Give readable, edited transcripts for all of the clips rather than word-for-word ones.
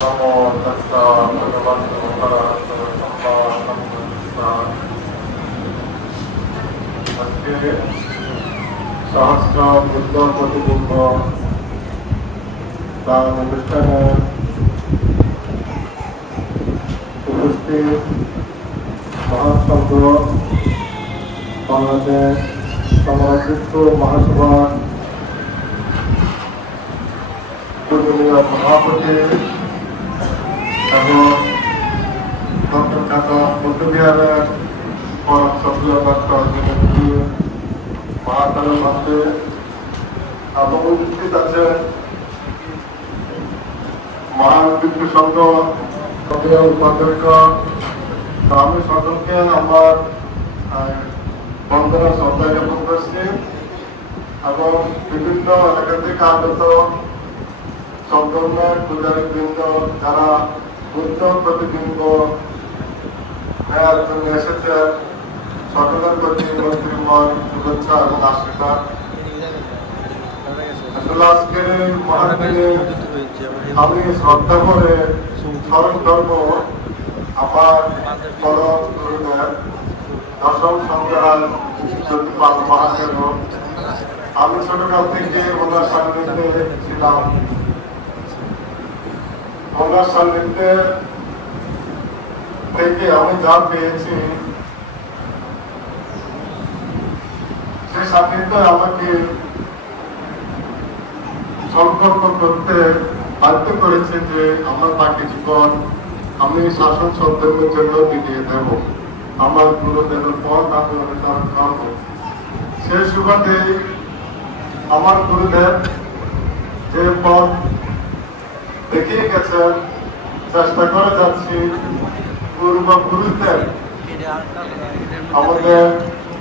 নমো তস্যা ভগবতো অরহতো সম্মা সম্বুদ্ধা। আজকে সহস্র বুদ্ধ প্রতিবিম্ব তার অনুষ্ঠানে উপস্থিত মহাসংঘ বাংলাদেশ সমরাজিত মহাসভার পূজনীয় সভাপতি এবং ডক্টর ঢাকা বৌদ্ধবিহারের পরম সক্রিয় ডক্টর মহাকাল মন্দির এবং উপস্থিত আছে মহান বিদ্যু সংঘ সক্রিয় উপাধ্যক্ষ। আমি সকলকে আমার বন্দনা শ্রদ্ধা জ্ঞাপন করছি এবং বিভিন্ন এলাকা থেকে আগত সম্পূর্ণের পূজারী বৃন্দ যারা বুদ্ধ প্রতিবিম্ব নেওয়ার জন্য এসেছেন সকলের প্রতি মন্ত্রীময় শুভেচ্ছা এবং আশীর্বাদ। আসলে আজকের এই মহাদিনে আমি শ্রদ্ধা করে স্মরণ করব আমার পরম গুরুদেব দশম সংগ্রাম জ্যোতিপাল মহাদেব। আমি ছোটকাল থেকে ওনার সান্নিধ্যে ছিলাম। ওনার সান্নিধ্যে থেকে আমি যা পেয়েছি সে সান্নিধ্য আমাকে সংকল্প করতে বাধ্য করেছে যে আমার বাকি জীবন আমি শাসন সদ্ধর্মের জন্য বিলিয়ে দেব। আমার গুরুদেবের পথ আমি অনুসরণ করব। সেই সুবাদে আমার গুরুদেব যে পথ দেখিয়ে গেছেন চেষ্টা করে যাচ্ছি পূর্বপুরুষদের আমাদের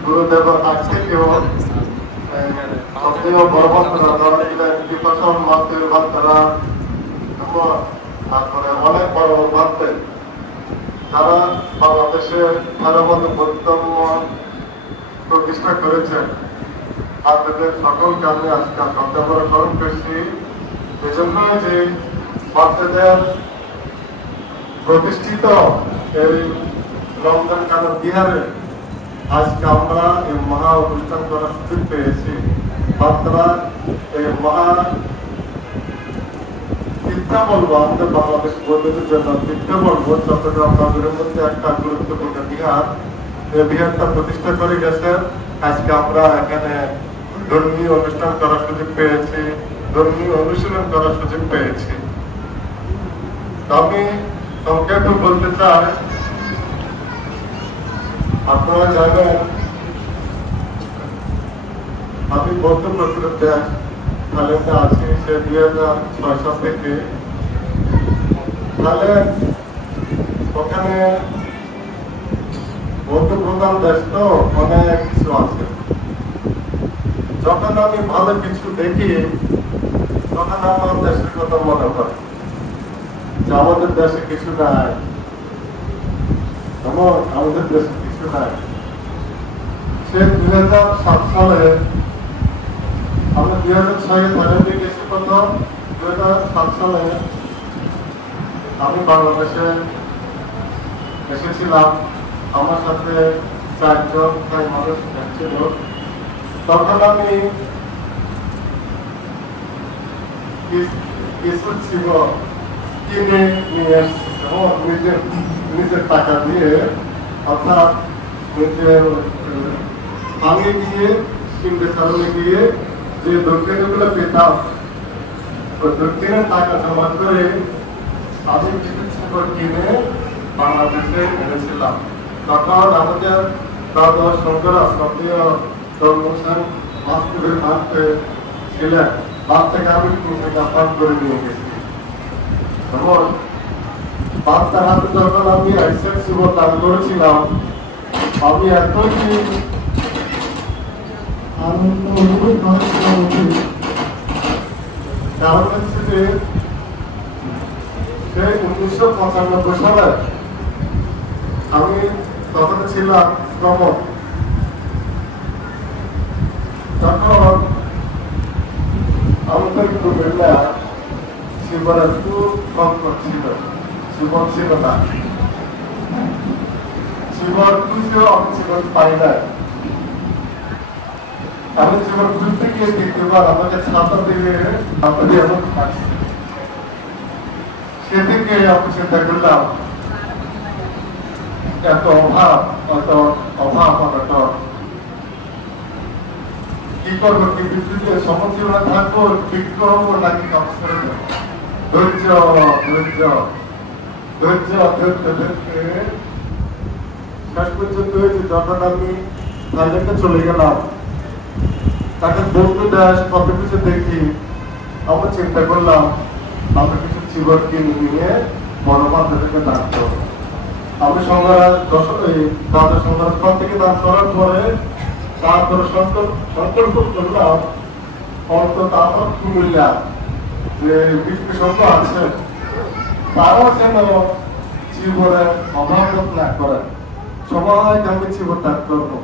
গুরুদেবের কাছ থেকেও সবথেকে বড় ভক্তরা যারা ছিলেন বিপাশন মাতৃ ভক্তরা তারপরে অনেক বড় ভক্তের যারা বাংলাদেশে ভারত বৈতম্য প্রতিষ্ঠা করেছেন আপনাদের সকলকে আমি আজকে শ্রদ্ধা করে স্মরণ করছি। এজন্য যে ভক্তদের প্রতিষ্ঠিত এই রমজান কালের বিহারে আজকে আমরা এই মহা অনুষ্ঠান করার সুযোগ পেয়েছি। ভক্তরা এই মহা তীর্থা বলবো আমাদের বাংলাদেশ বৌদ্ধদের জন্য তীর্থা বলবো চট্টগ্রাম নগরের মধ্যে একটা গুরুত্বপূর্ণ বিহার। এই বিহারটা প্রতিষ্ঠা করে গেছে। আজকে আমরা এখানে ধর্মীয় অনুষ্ঠান করার সুযোগ পেয়েছি, ধর্মীয় অনুশীলন করার সুযোগ পেয়েছি। আমি সংক্ষেপে বলতে চাই, আপনারা জানেন আমি বৌদ্ধ প্রচুর দেশ থাইল্যান্ডে আছি সে 2006 সাল থেকে। থাইল্যান্ড ওখানে বৌদ্ধ প্রধান দেশ তো অনেক কিছু আছে। যখন আমি ভালো কিছু দেখি তখন আমার দেশের কথা মনে হয় যে আমাদের দেশে কিছু নাই, আমাদের দেশে কিছু নাই। সে 2007 সালে আমরা 2006 থাইল্যান্ডে গেছি প্রথম। 2007 সালে আমি বাংলাদেশে এসেছিলাম। আমার সাথে 4 জন মানুষ ছিল। তখন আমি কিছু ছিল কিনে নিয়ে এসেছি এবং নিজের টাকা দিয়ে, অর্থাৎ নিজের আগে গিয়ে কিনতে চালনে গিয়ে যে দক্ষিণগুলো পেতাম ওই দক্ষিণের টাকা জমা করে আমি কিছু ছিল কিনে বাংলাদেশে এনেছিলাম। তখন আমাদের দ্বাদশ সংগ্রাম সক্রিয় ধর্মসান মাস্কুরের হাতে ছিলেন। বাদ থেকে আমি পাঠ করে নিয়ে গেছি এবং বাচ্চার হাতে যখন আমি অ্যাক্সেস দান করেছিলাম আমি এতই আনন্দ অনুভব করেছিলাম। কারণ হচ্ছে যে সেই 1995 সালে আমি তখন ছিলাম শ্রমণ। তখন আমাদের কুমিল্লা জীবনের খুব সংকট ছিল, জীবন ছিল না, জীবন খুঁজেও আমি জীবন পাই না। আমি জীবন খুঁজতে গিয়ে দ্বিতীয়বার আমাকে ছাতা দিয়ে আমাকে এমন থাকছে। সেদিকে আমি চিন্তা করলাম এত অভাব, অত অভাব অনটন, কি করবো, কি বিদ্যুতে সমজীবনে থাকবো, ঠিক করবো নাকি কাজ করে দেবো। ধৈর্য ধৈর্য ধৈর্য ধরতে ধরতে শেষ পর্যন্ত হয়েছে যখন আমি থাইল্যান্ডে চলে গেলাম, তাকে বন্ধু দেশ কত কিছু দেখি, আমি চিন্তা করলাম আমি কিছু জীবন কিনে নিয়ে বড় বাচ্চাদেরকে দান করবো। আমি তাদের সংগ্রহ থেকে দান করার পরে তারপরে সংকল্প করলাম অন্তত আমার কুমিল্লা যে বিশেষজ্ঞ আছে তারা যেন জীবনে অভাব না করে, সবাইকে আমি জীবন দান করবো।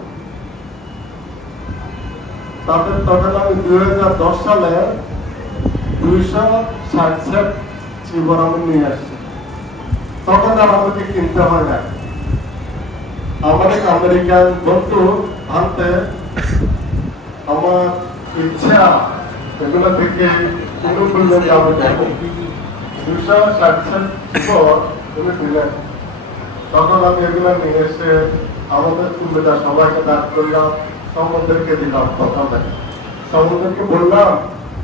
তাদের তখন আমি 2010 সালে 260 সেট জীবন আমি নিয়ে আসছি। তখন আর আমাকে কিনতে হয় না। আমার এক আমেরিকান বন্ধু আনতে আমার ইচ্ছা এগুলো থেকে অনুকূল্য যাবো দেখো 260 সেট তুমি দিলেন। তখন আমি এগুলো নিয়ে এসে আমাদের কুমিল্লা সবাইকে দান করলাম, সমুদ্রকে দিলাম। প্রথমে সমুদ্রকে বললাম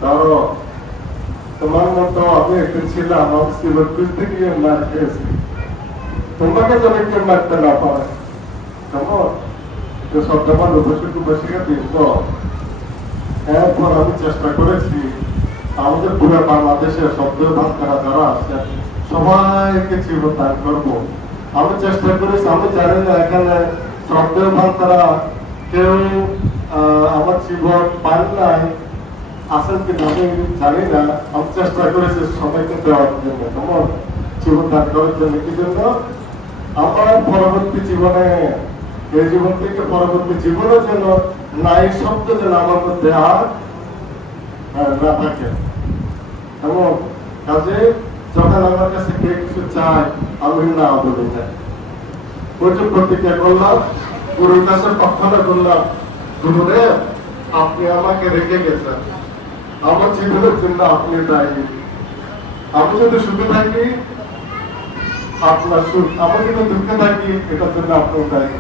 ধরো তোমার মতো আমি একটু ছিলাম, আমি জীবন খুঁজতে গিয়ে মার খেয়েছি, তোমাকে যেন কেউ মারতে না পারে। কেমন সবসময় উপস্থিতি বসে দিন। এরপর আমি চেষ্টা করেছি আমাদের পুরো বাংলাদেশে শব্দ ভাষারা যারা আছে সবাইকে জীবন দান করবো। আমি চেষ্টা করেছি, আমি জানি না এখানে শব্দ ভাষারা কেউ আমার জীবন পান নাই আসেন কিনা আমি জানি না। আমি চেষ্টা করেছি সবাইকে দেওয়ার জন্য, কেমন জীবন দান করার জন্য। কি জন্য আমার পরবর্তী জীবনে, এই জীবন থেকে পরবর্তী জীবনের জন্য নাই শব্দ যেন আমার মধ্যে আর না থাকে। এবং কাজে যখন আমার কাছে কে কিছু চায় আমি না বলি না, ওই যে প্রতিজ্ঞা করলাম, গুরুর কাছে প্রার্থনা করলাম, গুরুরে আপনি আমাকে রেখে গেছেন, আমার জীবনের জন্য আপনি দায়ী। আমি যদি সুখে থাকি আপনার সুখ, আমি যদি দুঃখে থাকি এটার জন্য আপনি দায়ী।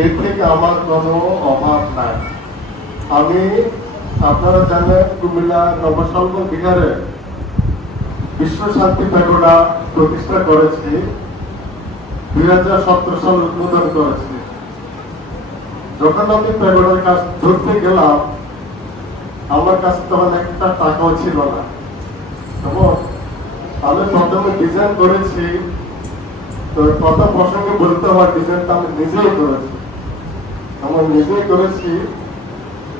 এই থেকে আমার কোনো অভাব নাই। আমি আপনারা জানেন কুমিল্লা নবসল্প বিহারে বিশ্ব শান্তি প্যাগোডা প্রতিষ্ঠা করেছি, 2017 সালে উদ্বোধন করেছি। যখন আমি প্যাগোডার কাজ ধরতে গেলাম আমার কাছে তখন একটা টাকাও ছিল না। আমি প্রথমে ডিজাইন করেছি, তো কথা প্রসঙ্গে বলতে হয় ডিজাইনটা আমি নিজেই করেছি। আমার নিজেই করেছি,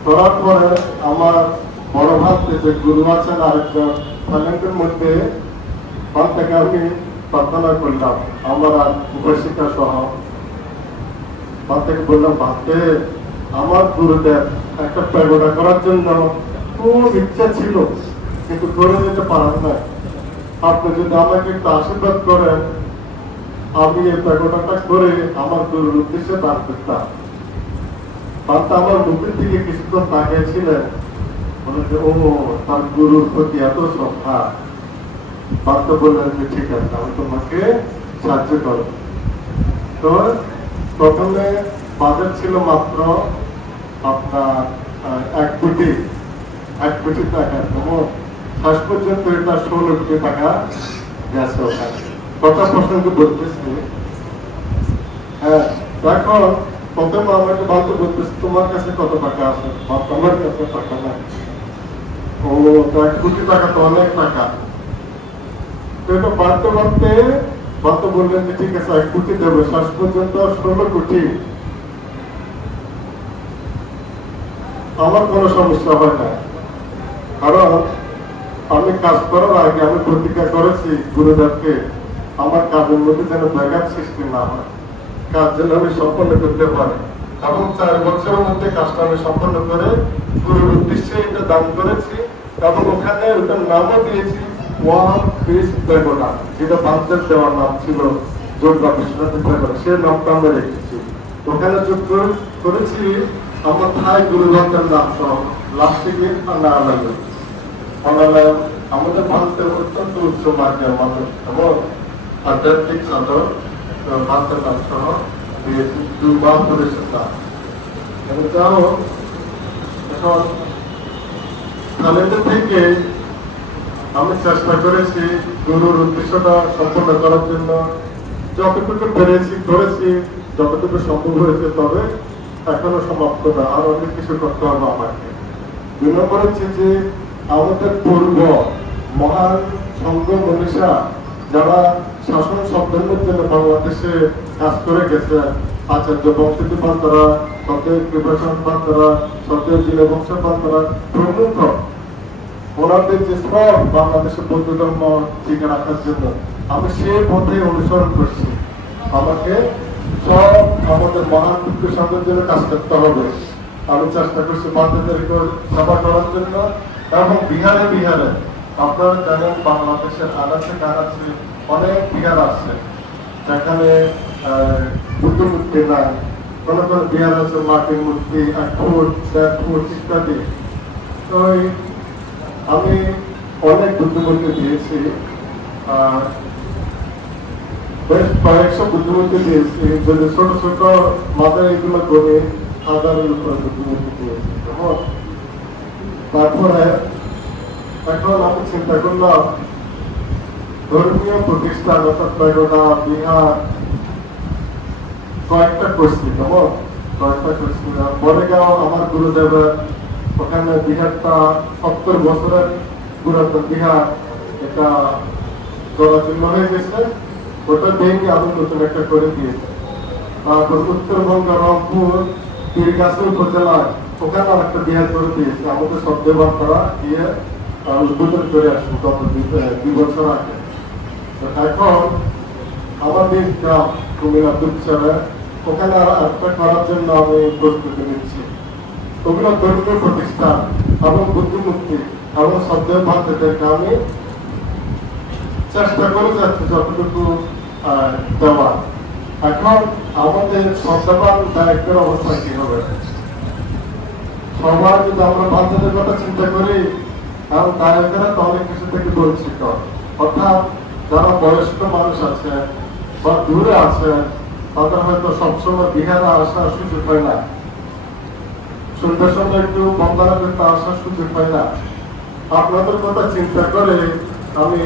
করার পরে আমার বড় ভাবতে যে গুরু আছেন আরেকটা ট্যালেন্টের মধ্যে থেকে আমি প্রার্থনা করলাম আমার আর উপশিক্ষা সহ। থেকে বললাম ভাবতে আমার গুরুদেব একটা প্যাগোডা করার জন্য খুব ইচ্ছা ছিল, কিন্তু করে যেতে পারেন না। আপনি যদি আমাকে একটু আশীর্বাদ করেন আমি এই প্যাগোডাটা করে আমার গুরুর উদ্দেশ্যে দান করতাম। বাচ্চা আমার মুখের দিকে কিছুক্ষণ তাকিয়েছিলেন, বলে যে ও তার গুরুর প্রতি এত শ্রদ্ধা। বাচ্চা বললেন যে ঠিক আছে আমি তোমাকে সাহায্য করব। তো প্রথমে বাজেট ছিল মাত্র আপনার 1 কোটি টাকা, এবং শেষ পর্যন্ত এটা 16 কোটি টাকা গেছে ওখানে। কথা প্রসঙ্গে বলতেছি, হ্যাঁ এখন প্রথমে আমাকে বলতে বলতেছি তোমার কাছে কত টাকা আছে, আমার কাছে টাকা নাই। ও 1 কোটি টাকা তো অনেক টাকা। তো এটা বাড়তে বাড়তে বললেন যে ঠিক আছে 1 কোটি দেবে, শেষ পর্যন্ত 16 কোটি। আমার কোনো সমস্যা হয় না, কারণ আমি কাজ করার আগে আমি প্রতিজ্ঞা করেছি গুরুদেবকে আমার কাজের মধ্যে যেন ব্যাঘাত সৃষ্টি না হয়, কাজ যেন আমি সম্পন্ন করতে পারি। এবং 4 বছরের মধ্যে কাজটা আমি সম্পন্ন করে গুরুর উদ্দেশ্যে এটা দান করেছি, এবং ওখানে ওটার নামও দিয়েছি ওয়ান পিস প্যাগোডা, যেটা বাচ্চার দেওয়ার নাম ছিল যোগা বিশ্বনাথের প্যাগোডা, সে নামটা আমরা রেখেছি। ওখানে যোগ করেছি আমার থাই গুরুজনদের নাম সহ লাস্টে গিয়ে অনালয় আমাদের ভারতের অত্যন্ত উচ্চ মার্গের মানুষ এবং আধ্যাত্মিক সাধন ভারতের নাম সহ দিয়েছি দুর্বার প্রদেশের নাম। যাও এখন তালেদের থেকে আমি চেষ্টা করেছি গুরুর উদ্দেশ্যটা সম্পন্ন করার জন্য, যতটুকু পেরেছি করেছি, যতটুকু সম্ভব হয়েছে, তবে এখনো সমাপ্ত না, আর অনেক কিছু করতে হবে আমাকে। 2 নম্বর হচ্ছে যে আমাদের পূর্ব মহান সংঘ মনীষা যারা শাসন সম্পন্নের জন্য বাংলাদেশে কাজ করে গেছে, আচার্য বংশোদ্ভূতরা, সত্যের কৃপাশন পান্তরা, সত্যের জিলে বংশোদ্ভূতরা প্রমুখ, ওনাদের যে সব বাংলাদেশের বৌদ্ধ ধর্ম টিকে রাখার জন্য আমি সেই পথে অনুসরণ করছি। আমাকে সব আমাদের মহান ব্যক্তির সঙ্গে জন্য কাজ করতে হবে। আমি চেষ্টা করছি বাচ্চাদেরকে সেবা করার জন্য, এবং বিহারে বিহারে আপনারা জানেন বাংলাদেশের আনাচে কানাচে অনেক বিহার আছে যেখানে বুদ্ধ মূর্তি নাই, কোন কোন বিহার আছে মাটির মূর্তি, 1 ফুট 1.5 ফুট ইত্যাদি। তো আমি অনেক বুদ্ধিমূর্তি দিয়েছি, বেশ কয়েকশো বুদ্ধিমূর্তি দিয়েছি, যদি ছোট ছোট মাথায় এগুলো করে হাজারের উপরে বুদ্ধিমূর্তি দিয়েছি। তারপরে এখন আমি চিন্তা করলাম ধর্মীয় প্রতিষ্ঠান অর্থাৎ প্যাগোডা বিহার কয়েকটা করছি, কেমন কয়েকটা করছি। বলেগাঁও আমার গুরুদেবের ওখানে বিহারটা 70 বছরের পুরাতন বিহার, এটা জরাজীর্ণ হয়ে গেছে, ওটা ভেঙে আমি নতুন একটা করে দিয়েছি। তারপর উত্তরবঙ্গ রংপুর পীরগাছা উপজেলায় ওখানে আরেকটা বিহার করে দিয়েছে, আমাদের সব দেবার করা দিয়ে উদ্বোধন করে আসবো গত 2 বছর আগে। এখন আমাদের গ্রাম কুমিল্লা দুপচারে ওখানে আরেকটা করার জন্য আমি প্রস্তুতি নিচ্ছি। ওগুলো ধর্মীয় প্রতিষ্ঠান এবং বুদ্ধিমূর্তি এবং সন্দেহ ভারতীয়দেরকে আমি চেষ্টা করে যাচ্ছি যতটুকু দেওয়া। এখন আমাদের সন্তান দায়িত্বের অবস্থা কি হবে? সবাই যদি আমরা বাচ্চাদের কথা চিন্তা করি, কারণ দায়িত্বরা তো অনেক কিছু থেকে পরিচিত, অর্থাৎ যারা বয়স্ক মানুষ আছে বা দূরে আছে তাদের হয়তো সবসময় বিহারে আসার সুযোগ হয় না, সন্ধ্যার সময় একটু বন্দনা করতে আসার সুযোগ হয় না। আপনাদের কথা চিন্তা করে আমি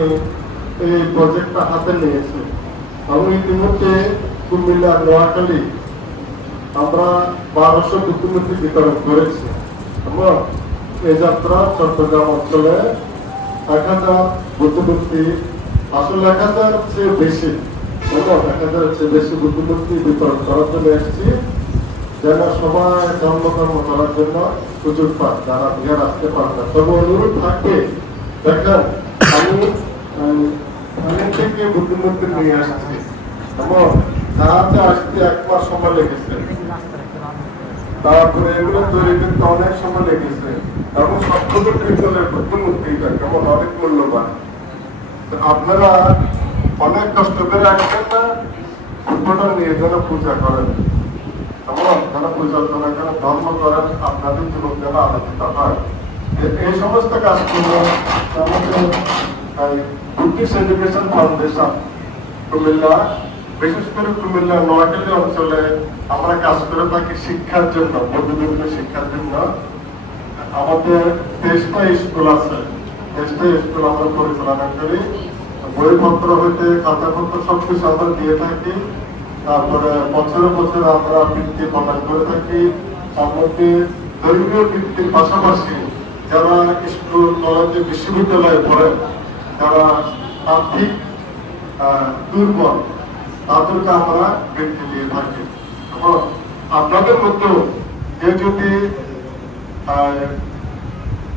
এই প্রজেক্টটা হাতে নিয়েছি। আমি ইতিমধ্যে কুমিল্লা নোয়াখালী আমরা 1200 বুদ্ধিমূর্তি বিতরণ করেছি এবং এই যাত্রা চট্টগ্রাম অঞ্চলে 1000 বুদ্ধিমূর্তি, আসলে 1000 চেয়ে বেশি, 1000 চেয়ে বেশি বুদ্ধিমূর্তি বিতরণ করার জন্য এসেছি, যেন সবাই ধর্মকর্ম করার জন্য সুযোগ পান, যারা বিহার আসতে পারেন না। তবে অনুরোধ থাকবে, দেখেন আমি থেকে বুদ্ধিমূর্তি নিয়ে আসছি এবং যাতে আসতে 1 মাস সময় লেগেছে, তারপরে এগুলো তৈরি করতে অনেক সময় লেগেছে এবং সবগুলোর পিছনে বুদ্ধিমূর্তিটা কেমন অনেক মূল্যবান। আপনারা অনেক কষ্ট করে আসবেন না, পুজোটা নিয়ে যেন পূজা করেন এবং যারা পূজা করেন, যারা ধর্ম করেন, আপনাদের জীবন যেন আলোচিত হয়। এই সমস্ত কাজগুলো আমাদের বুদ্ধিস্ট এডুকেশন ফাউন্ডেশন কুমিল্লা, বিশেষ করে কুমিল্লা নোয়াখালী অঞ্চলে আমরা কাজ করে থাকি শিক্ষার জন্য, বৌদ্ধ শিক্ষার জন্য। আমাদের 23টা স্কুল আছে, 23টা স্কুল আমরা পরিচালনা করি, বইপত্র হইতে খাতাপত্র সবকিছু আমরা দিয়ে থাকি। তারপরে বছরে বছরে আমরা বৃত্তি প্রদান করে থাকি। তার মধ্যে ধর্মীয় বৃত্তির পাশাপাশি যারা স্কুল কলেজে বিশ্ববিদ্যালয়ে পড়েন, যারা আর্থিক দুর্বল, তাদেরকে আমরা বৃত্তি দিয়ে থাকি। আপনাদের মধ্যেও কেউ যদি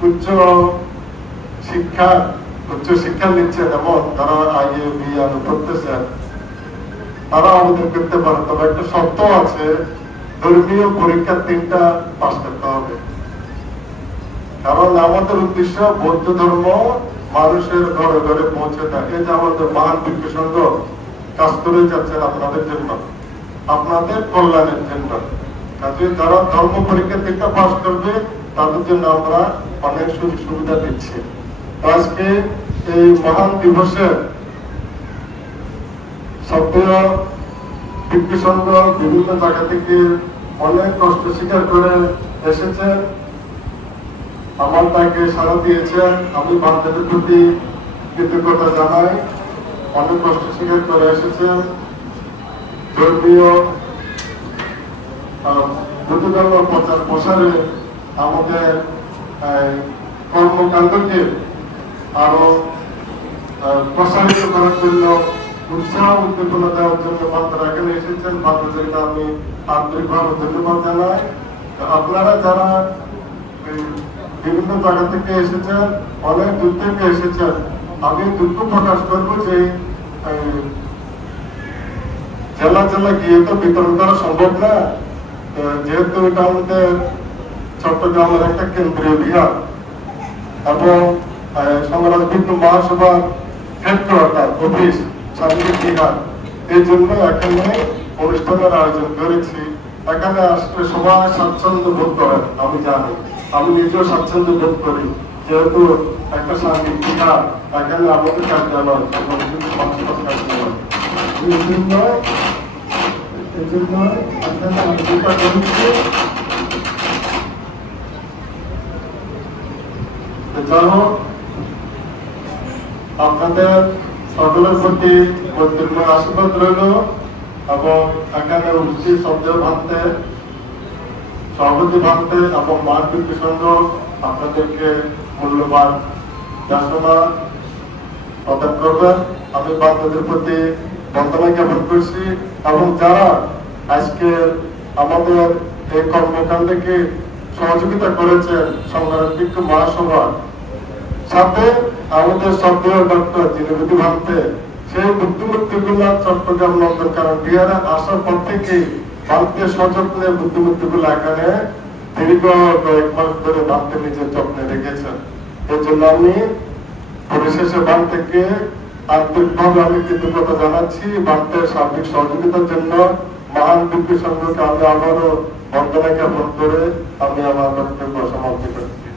উচ্চ শিক্ষা নিচ্ছেন এবং তারা আইএ বিএ করতেছেন, তারা আবেদন করতে পারে। তবে একটা শর্ত আছে, ধর্মীয় পরীক্ষা 3টা পাস করতে হবে, কারণ আমাদের উদ্দেশ্য বৌদ্ধ ধর্ম মানুষের ঘরে ঘরে পৌঁছে দেয়। এই যে আমাদের মহান বিক্রি সংঘ কাজ করে যাচ্ছেন আপনাদের জন্য, আপনাদের কল্যাণের জন্য। কাজে যারা ধর্ম পরীক্ষা পাস করবে তাদের জন্য আমরা অনেক সুযোগ সুবিধা দিচ্ছি। আজকে এই মহান দিবসে সক্রিয় বিক্রি সংঘ বিভিন্ন জায়গা থেকে অনেক কষ্ট স্বীকার করে এসেছেন, আমার তাকে সাড়া দিয়েছেন। আমি বান্ধবের প্রতি কৃতজ্ঞতা জানাই। অনেক কষ্ট স্বীকার করে এসেছেন। ধর্মীয় বুদ্ধধর্ম প্রচার প্রসারে আমাদের কর্মকাণ্ডকে আরো প্রসারিত করার জন্য, উৎসাহ উদ্দীপনা দেওয়ার জন্য বান্ধবরা এখানে এসেছেন। বান্ধবদেরকে আমি আন্তরিকভাবে ধন্যবাদ জানাই। আপনারা যারা বিভিন্ন জায়গা থেকে এসেছেন, অনেক দূর থেকে এসেছেন, আমি দুঃখ প্রকাশ করবো যে জেলা জেলা গিয়ে তো বিতরণ করা সম্ভব না, যেহেতু এটা আমাদের চট্টগ্রামের একটা কেন্দ্রীয় বিভাগ এবং সংগ্রাম বিষ্ণু মহাসভার হেডকোয়ার্টার অফিস সাংবাদিক বিভাগ, এই জন্য এখানে অনুষ্ঠানের আয়োজন করেছি। এখানে আসলে সবাই স্বাচ্ছন্দ্য বোধ করেন, আমি জানি, আমি নিজেও স্বাচ্ছন্দ্য বোধ করি, যেহেতু একটা সাংবাদিক বিভাগ এখানে আমাদের কার্যালয় এবং এই জন্য এখানে আমি চিন্তা করেছি। আপনাদের সকলের প্রতি আশীর্বাদ রইল এবং এখানে উপস্থিত শব্দ ভাবতে, সভাপতি ভাবতে এবং মহান বিক্রি সংঘ আপনাদেরকে মূল্যবান দেশনা প্রদান করবেন। আমি বান্ধবদের প্রতি বন্দনা জ্ঞাপন করছি এবং যারা আজকে আমাদের এই কর্মকাণ্ডকে সহযোগিতা করেছেন, সংগ্রাম বিক্রি মহাসভা সাথে আমাদের সক্রিয় ডক্টর জিনুবুদ্দিন ভাবতে, সেই বুদ্ধিমূর্তিগুলো চট্টগ্রাম নন্দন কারণ বিহারে আসার পর থেকে ভারতীয় সযত্নে বুদ্ধিমূর্তিগুলো এখানে দীর্ঘ কয়েক মাস ধরে ভারতে নিজের যত্নে রেখেছেন। এই জন্য আমি পরিশেষে ভারতকে আন্তরিকভাবে আমি কৃতজ্ঞতা জানাচ্ছি। ভারতের সার্বিক সহযোগিতার জন্য মহান বিক্রি সংঘকে আমি আবারও বন্দনা জ্ঞাপন করে আমি আমার বক্তব্য সমাপ্তি করছি।